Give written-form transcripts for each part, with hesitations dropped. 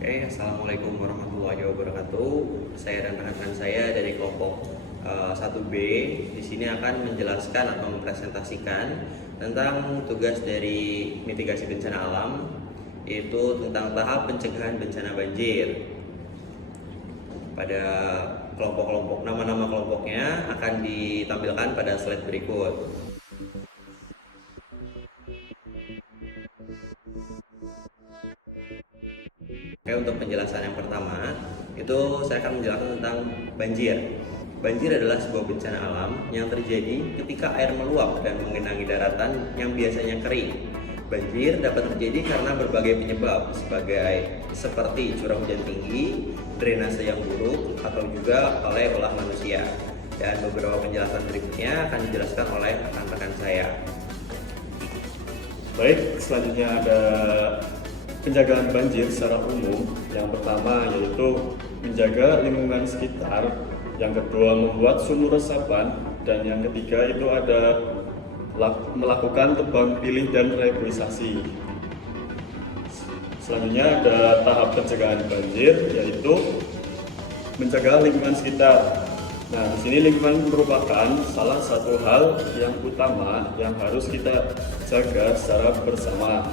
Oke, Assalamualaikum warahmatullahi wabarakatuh. Saya dan rekan saya dari kelompok 1B di sini akan menjelaskan atau mempresentasikan tentang tugas dari mitigasi bencana alam, yaitu tentang tahap pencegahan bencana banjir. Pada kelompok-kelompok, nama-nama kelompoknya akan ditampilkan pada slide berikut. Oke, untuk penjelasan yang pertama, itu saya akan menjelaskan tentang banjir. Banjir adalah sebuah bencana alam yang terjadi ketika air meluap dan menggenangi daratan yang biasanya kering. Banjir dapat terjadi karena berbagai penyebab seperti curah hujan tinggi, drainase yang buruk, atau juga oleh ulah manusia. Dan beberapa penjelasan berikutnya akan dijelaskan oleh rekan-rekan saya. Baik, selanjutnya ada penjagaan banjir secara umum. Yang pertama yaitu menjaga lingkungan sekitar, yang kedua membuat sumur resapan, dan yang ketiga itu ada melakukan tebang pilih dan reboisasi. Selanjutnya ada tahap pencegahan banjir, yaitu menjaga lingkungan sekitar. Nah, di sini lingkungan merupakan salah satu hal yang utama yang harus kita jaga secara bersama.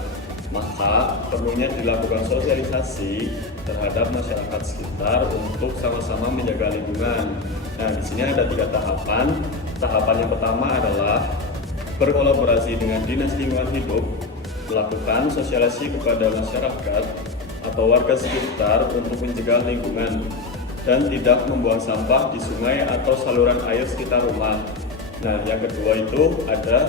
Maka perlunya dilakukan sosialisasi terhadap masyarakat sekitar untuk sama-sama menjaga lingkungan. Nah, di sini ada 3 tahapan. Tahapan yang pertama adalah berkolaborasi dengan Dinas Lingkungan Hidup, melakukan sosialisasi kepada masyarakat atau warga sekitar untuk mencegah lingkungan dan tidak membuang sampah di sungai atau saluran air sekitar rumah. Nah, yang kedua itu ada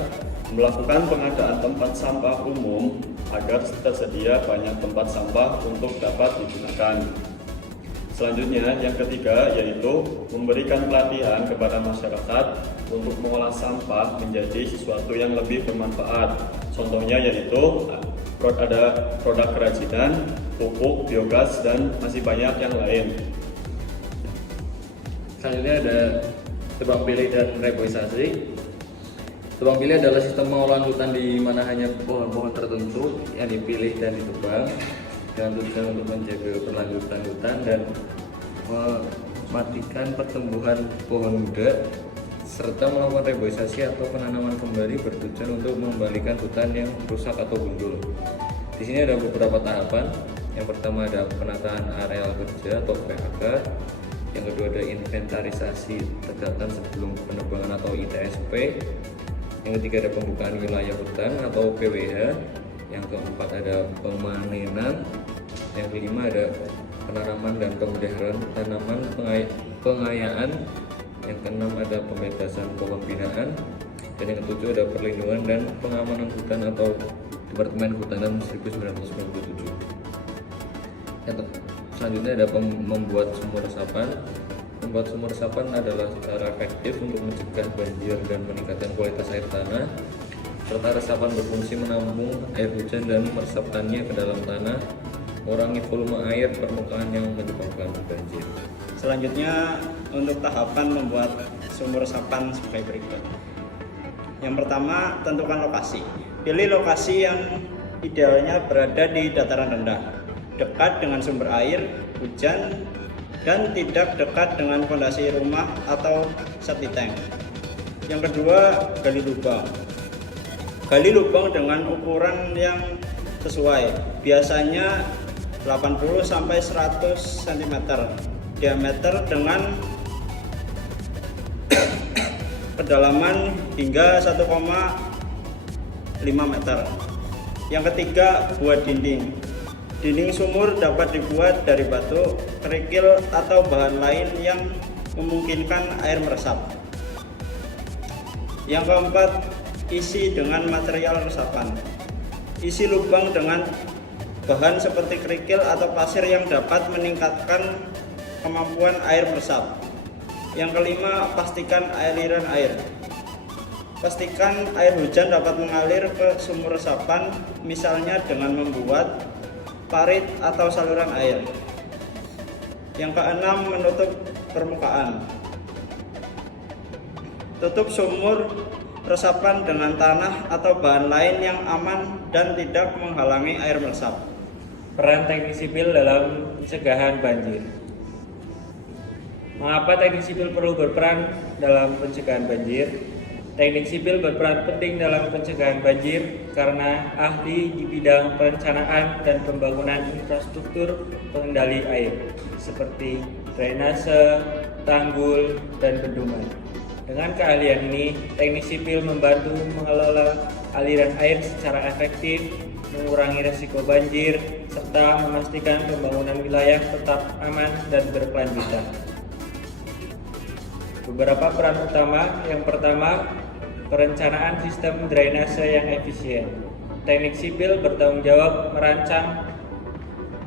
melakukan pengadaan tempat sampah umum agar tersedia banyak tempat sampah untuk dapat digunakan. Selanjutnya, yang ketiga yaitu memberikan pelatihan kepada masyarakat untuk mengolah sampah menjadi sesuatu yang lebih bermanfaat. Contohnya yaitu ada produk kerajinan, pupuk, biogas, dan masih banyak yang lain. Selanjutnya ada tebang pilih dan reboisasi. Tebang pilih adalah sistem pengolahan hutan di mana hanya pohon-pohon tertentu yang dipilih dan ditebang dengan tujuan untuk menjaga keberlanjutan hutan dan mematikan pertumbuhan pohon muda, serta melakukan reboisasi atau penanaman kembali bertujuan untuk mengembalikan hutan yang rusak atau gundul. Di sini ada beberapa tahapan. Yang pertama ada penataan areal kerja atau PAK. Yang kedua ada inventarisasi tegakkan sebelum penebangan atau ITSP. Yang ketiga ada pembukaan wilayah hutan atau PWH. Yang keempat ada pemanenan. Yang kelima ada penanaman dan pemeliharaan tanaman pengayaan. Yang keenam ada pembebasan pohon binaan. Dan yang ketujuh ada perlindungan dan pengamanan hutan atau Departemen Kehutanan 1997. Yang selanjutnya ada membuat sumur resapan. Membuat sumur resapan adalah cara efektif untuk mencegah banjir dan meningkatkan kualitas air tanah, serta resapan berfungsi menampung air hujan dan meresapkannya ke dalam tanah, mengurangi volume air permukaan yang menyebabkan banjir. Selanjutnya untuk tahapan membuat sumur resapan sebagai berikut. Yang pertama, tentukan lokasi. Pilih lokasi yang idealnya berada di dataran rendah, dekat dengan sumber air hujan, dan tidak dekat dengan fondasi rumah atau septic tank. Yang kedua, gali lubang. Gali lubang dengan ukuran yang sesuai, biasanya 80-100 cm diameter dengan kedalaman hingga 1,5 meter. Yang ketiga, buat dinding. Dinding sumur dapat dibuat dari batu, kerikil, atau bahan lain yang memungkinkan air meresap. Yang keempat, isi dengan material resapan. Isi lubang dengan bahan seperti kerikil atau pasir yang dapat meningkatkan kemampuan air meresap. Yang kelima, pastikan aliran air. Pastikan air hujan dapat mengalir ke sumur resapan, misalnya dengan membuat parit atau saluran air. Yang keenam, menutup permukaan. Tutup sumur resapan dengan tanah atau bahan lain yang aman dan tidak menghalangi air meresap. Peran teknik sipil dalam pencegahan banjir. Mengapa teknik sipil perlu berperan dalam pencegahan banjir? Teknik sipil berperan penting dalam pencegahan banjir karena ahli di bidang perencanaan dan pembangunan infrastruktur pengendali air seperti drainase, tanggul, dan bendungan. Dengan keahlian ini, teknik sipil membantu mengelola aliran air secara efektif, mengurangi risiko banjir, serta memastikan pembangunan wilayah tetap aman dan berkelanjutan. Beberapa peran utama. Yang pertama, perencanaan sistem drainase yang efisien. Teknik sipil bertanggung jawab merancang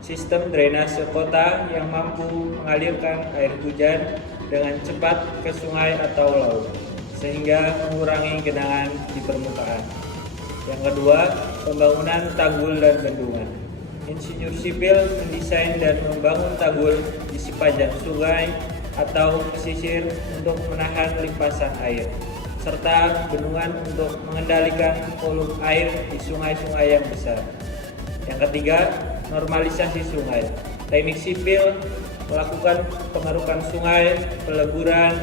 sistem drainase kota yang mampu mengalirkan air hujan dengan cepat ke sungai atau laut, sehingga mengurangi genangan di permukaan. Yang kedua, pembangunan tanggul dan bendungan. Insinyur sipil mendesain dan membangun tanggul di sepanjang sungai atau pesisir untuk menahan limpasan air, serta bendungan untuk mengendalikan volume air di sungai-sungai yang besar. Yang ketiga, normalisasi sungai. Teknik sipil melakukan pengerukan sungai, peleburan,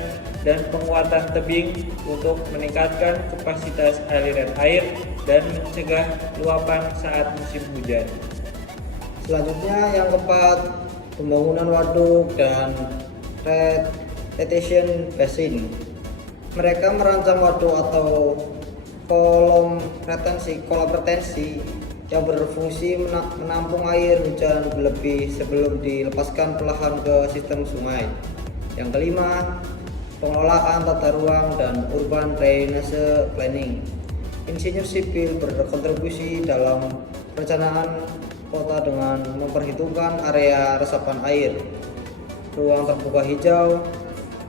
dan penguatan tebing untuk meningkatkan kapasitas aliran air dan mencegah luapan saat musim hujan. Selanjutnya yang keempat, pembangunan waduk dan retention basin. Mereka merancang waduk atau kolam retensi yang berfungsi menampung air hujan berlebih sebelum dilepaskan perlahan ke sistem sungai. Yang kelima, pengelolaan tata ruang dan urban drainage planning. Insinyur sipil berkontribusi dalam perencanaan kota dengan memperhitungkan area resapan air, ruang terbuka hijau,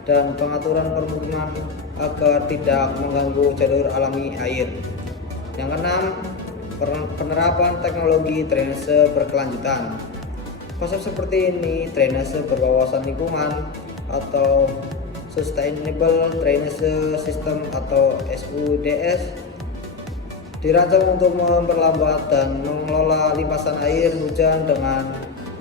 dan pengaturan permukiman agar tidak mengganggu jalur alami air. Yang keenam, penerapan teknologi drainase berkelanjutan. Konsep seperti ini, drainase berwawasan lingkungan atau Sustainable Drainage System atau SUDS, dirancang untuk memperlambat dan mengelola limpasan air hujan dengan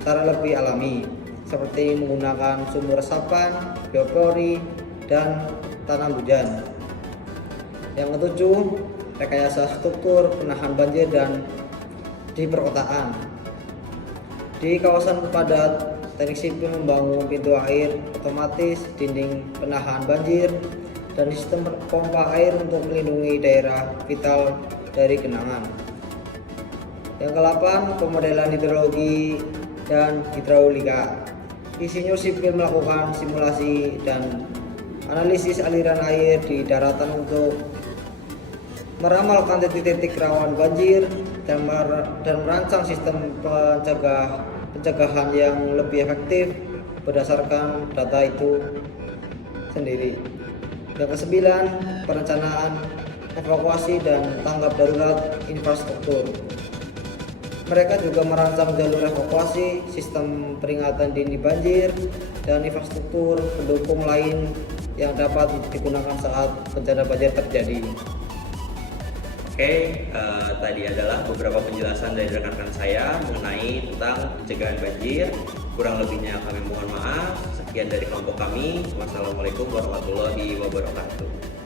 cara lebih alami, seperti menggunakan sumur resapan, biopori, dan tanam hujan. Yang ketujuh, rekayasa struktur penahan banjir dan di perkotaan. Di kawasan padat, teknik sipil membangun pintu air otomatis, dinding penahan banjir, dan sistem pompa air untuk melindungi daerah vital dari genangan. Yang ke-8, pemodelan hidrologi dan hidraulika. Insinyur sipil melakukan simulasi dan analisis aliran air di daratan untuk meramalkan titik-titik rawan banjir dan merancang sistem pencegahan yang lebih efektif berdasarkan data itu sendiri. Yang ke-9, perencanaan, evakuasi, dan tanggap darurat infrastruktur. Mereka juga merancang jalur evakuasi, sistem peringatan dini banjir, dan infrastruktur pendukung lain yang dapat digunakan saat bencana banjir terjadi. Oke, tadi adalah beberapa penjelasan dari rekan-rekan saya mengenai tentang pencegahan banjir. Kurang lebihnya kami mohon maaf. Sekian dari kelompok kami. Wassalamualaikum warahmatullahi wabarakatuh.